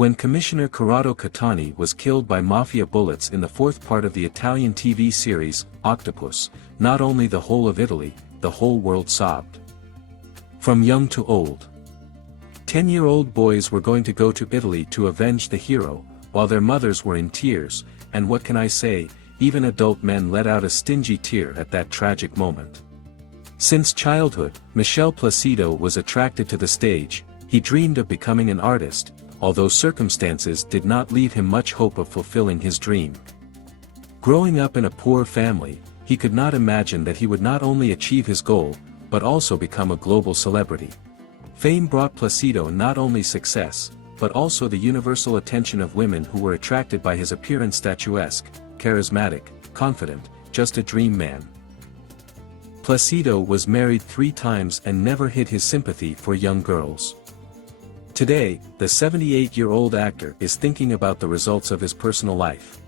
When Commissioner Corrado Catani was killed by mafia bullets in the fourth part of the Italian TV series, Octopus, not only the whole of Italy, the whole world sobbed. From young to old. 10-year-old boys were going to go to Italy to avenge the hero, while their mothers were in tears, and what can I say, even adult men let out a stingy tear at that tragic moment. Since childhood, Michele Placido was attracted to the stage. He dreamed of becoming an artist, although circumstances did not leave him much hope of fulfilling his dream. Growing up in a poor family, he could not imagine that he would not only achieve his goal, but also become a global celebrity. Fame brought Placido not only success, but also the universal attention of women who were attracted by his appearance: statuesque, charismatic, confident, just a dream man. Placido was married 3 times and never hid his sympathy for young girls. Today, the 78-year-old actor is thinking about the results of his personal life.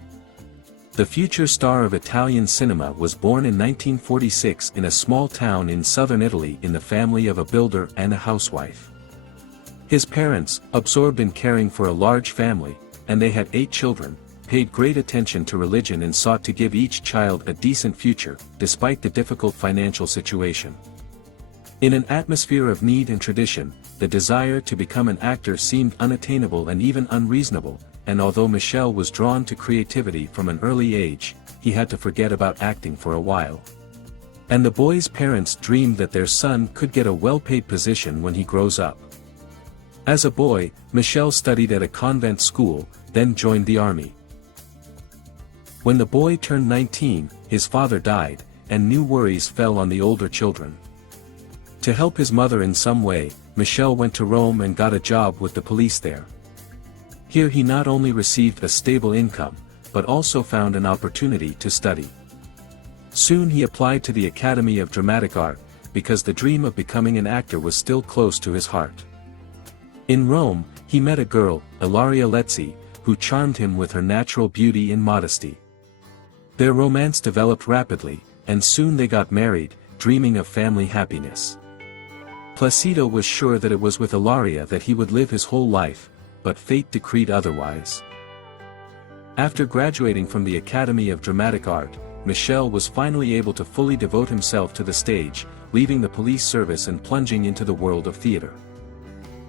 The future star of Italian cinema was born in 1946 in a small town in southern Italy in the family of a builder and a housewife. His parents, absorbed in caring for a large family, and they had 8 children, paid great attention to religion and sought to give each child a decent future, despite the difficult financial situation. In an atmosphere of need and tradition, the desire to become an actor seemed unattainable and even unreasonable, and although Michele was drawn to creativity from an early age, he had to forget about acting for a while. And the boy's parents dreamed that their son could get a well-paid position when he grows up. As a boy, Michele studied at a convent school, then joined the army. When the boy turned 19, his father died, and new worries fell on the older children. To help his mother in some way, Michele went to Rome and got a job with the police there. Here he not only received a stable income, but also found an opportunity to study. Soon he applied to the Academy of Dramatic Art, because the dream of becoming an actor was still close to his heart. In Rome, he met a girl, Ilaria Lezzi, who charmed him with her natural beauty and modesty. Their romance developed rapidly, and soon they got married, dreaming of family happiness. Placido was sure that it was with Ilaria that he would live his whole life, but fate decreed otherwise. After graduating from the Academy of Dramatic Art, Michele was finally able to fully devote himself to the stage, leaving the police service and plunging into the world of theater.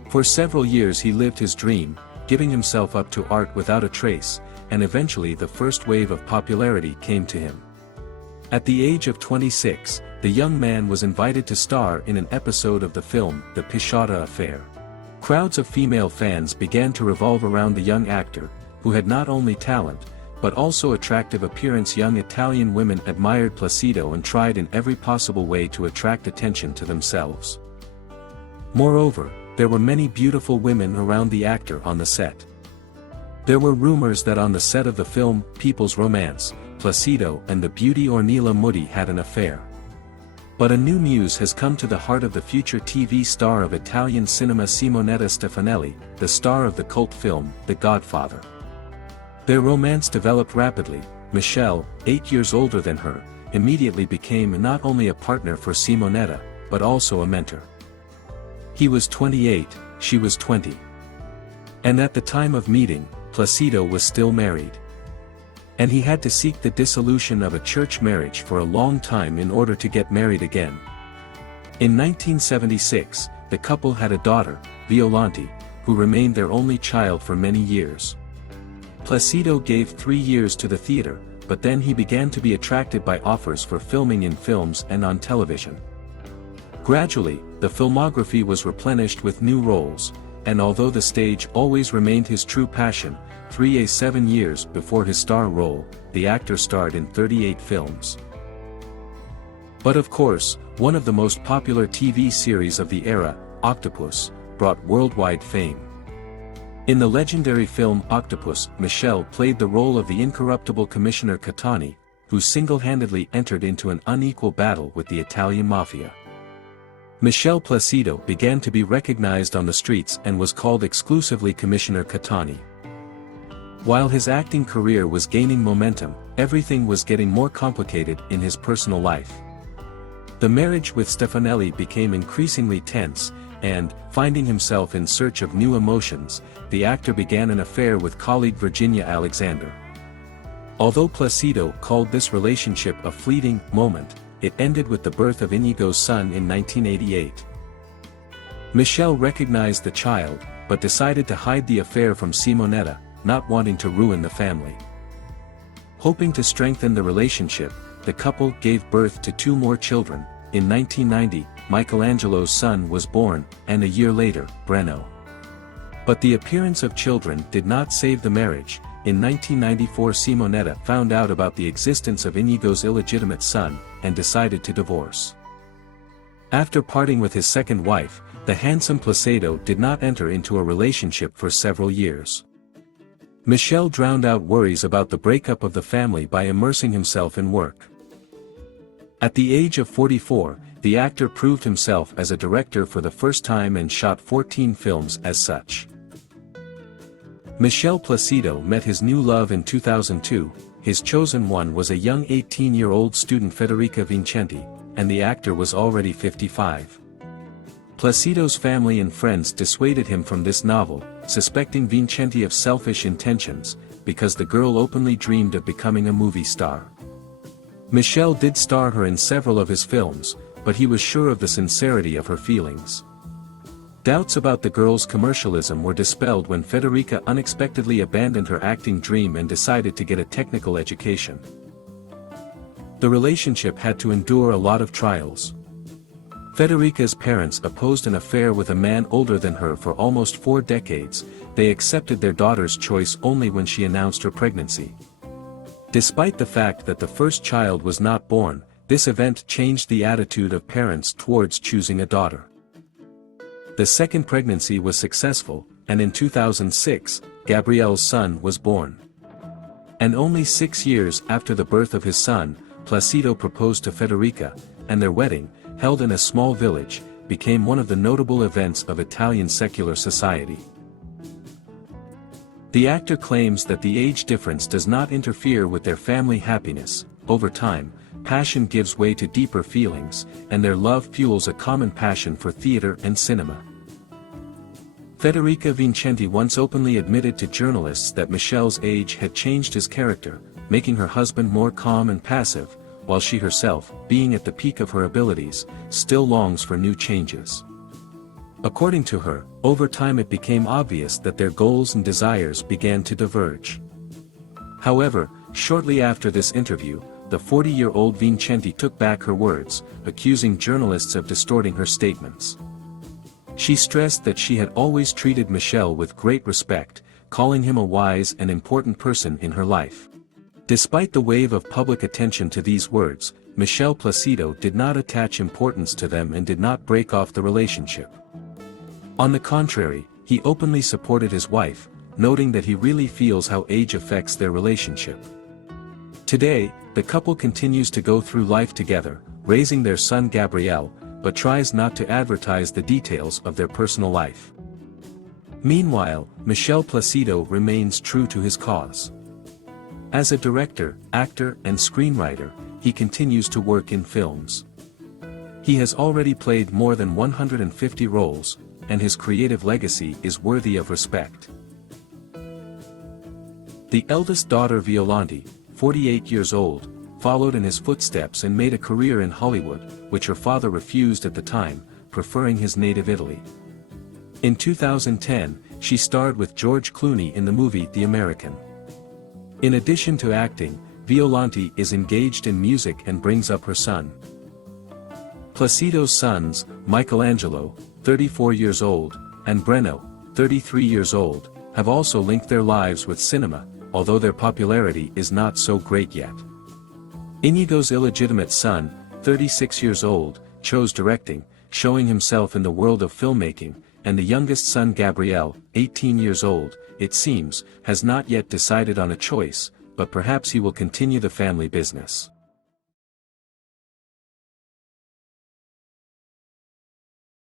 For several years he lived his dream, giving himself up to art without a trace, and eventually the first wave of popularity came to him. At the age of 26, the young man was invited to star in an episode of the film, The Pisciata Affair. Crowds of female fans began to revolve around the young actor, who had not only talent, but also attractive appearance. Young Italian women admired Placido and tried in every possible way to attract attention to themselves. Moreover, there were many beautiful women around the actor on the set. There were rumors that on the set of the film, People's Romance, Placido and the beauty Ornella Muti had an affair. But a new muse has come to the heart of the future TV star of Italian cinema, Simonetta Stefanelli, the star of the cult film, The Godfather. Their romance developed rapidly. Michele, 8 years older than her, immediately became not only a partner for Simonetta, but also a mentor. He was 28, she was 20. And at the time of meeting, Placido was still married. And he had to seek the dissolution of a church marriage for a long time in order to get married again. In 1976, the couple had a daughter, Violante, who remained their only child for many years. Placido gave 3 years to the theater, but then he began to be attracted by offers for filming in films and on television. Gradually, the filmography was replenished with new roles, and although the stage always remained his true passion, 7 years before his star role, the actor starred in 38 films. But of course, one of the most popular TV series of the era, Octopus, brought worldwide fame. In the legendary film Octopus, Michele played the role of the incorruptible Commissioner Catani, who single-handedly entered into an unequal battle with the Italian mafia. Michele Placido began to be recognized on the streets and was called exclusively Commissioner Catani. While his acting career was gaining momentum, everything was getting more complicated in his personal life. The marriage with Stefanelli became increasingly tense, and, finding himself in search of new emotions, the actor began an affair with colleague Virginia Alexander. Although Placido called this relationship a fleeting moment, it ended with the birth of Inigo's son in 1988. Michele recognized the child, but decided to hide the affair from Simonetta, not wanting to ruin the family. Hoping to strengthen the relationship, the couple gave birth to 2 more children. In 1990, Michelangelo's son was born, and a year later, Breno. But the appearance of children did not save the marriage. In 1994, Simonetta found out about the existence of Inigo's illegitimate son, and decided to divorce. After parting with his second wife, the handsome Placido did not enter into a relationship for several years. Michele drowned out worries about the breakup of the family by immersing himself in work. At the age of 44, the actor proved himself as a director for the first time and shot 14 films as such. Michele Placido met his new love in 2002. His chosen one was a young 18-year-old student, Federica Vincenti, and the actor was already 55. Placido's family and friends dissuaded him from this novel, suspecting Vincenti of selfish intentions, because the girl openly dreamed of becoming a movie star. Michele did star her in several of his films, but he was sure of the sincerity of her feelings. Doubts about the girl's commercialism were dispelled when Federica unexpectedly abandoned her acting dream and decided to get a technical education. The relationship had to endure a lot of trials. Federica's parents opposed an affair with a man older than her for almost 4 decades. They accepted their daughter's choice only when she announced her pregnancy. Despite the fact that the first child was not born, this event changed the attitude of parents towards choosing a daughter. The second pregnancy was successful, and in 2006, Gabrielle's son was born. And only 6 years after the birth of his son, Placido proposed to Federica, and their wedding, held in a small village, became one of the notable events of Italian secular society. The actor claims that the age difference does not interfere with their family happiness. Over time, passion gives way to deeper feelings, and their love fuels a common passion for theater and cinema. Federica Vincenti once openly admitted to journalists that Michele's age had changed his character, making her husband more calm and passive, while she herself, being at the peak of her abilities, still longs for new changes. According to her, over time it became obvious that their goals and desires began to diverge. However, shortly after this interview, the 40-year-old Vincenti took back her words, accusing journalists of distorting her statements. She stressed that she had always treated Michele with great respect, calling him a wise and important person in her life. Despite the wave of public attention to these words, Michele Placido did not attach importance to them and did not break off the relationship. On the contrary, he openly supported his wife, noting that he really feels how age affects their relationship. Today, the couple continues to go through life together, raising their son Gabriele, but tries not to advertise the details of their personal life. Meanwhile, Michele Placido remains true to his cause. As a director, actor, and screenwriter, he continues to work in films. He has already played more than 150 roles, and his creative legacy is worthy of respect. The eldest daughter Violante, 48 years old, followed in his footsteps and made a career in Hollywood, which her father refused at the time, preferring his native Italy. In 2010, she starred with George Clooney in the movie The American. In addition to acting, Violante is engaged in music and brings up her son. Placido's sons, Michelangelo, 34 years old, and Breno, 33 years old, have also linked their lives with cinema, although their popularity is not so great yet. Inigo's illegitimate son, 36 years old, chose directing, showing himself in the world of filmmaking, and the youngest son Gabriele, 18 years old, it seems, has not yet decided on a choice, but perhaps he will continue the family business.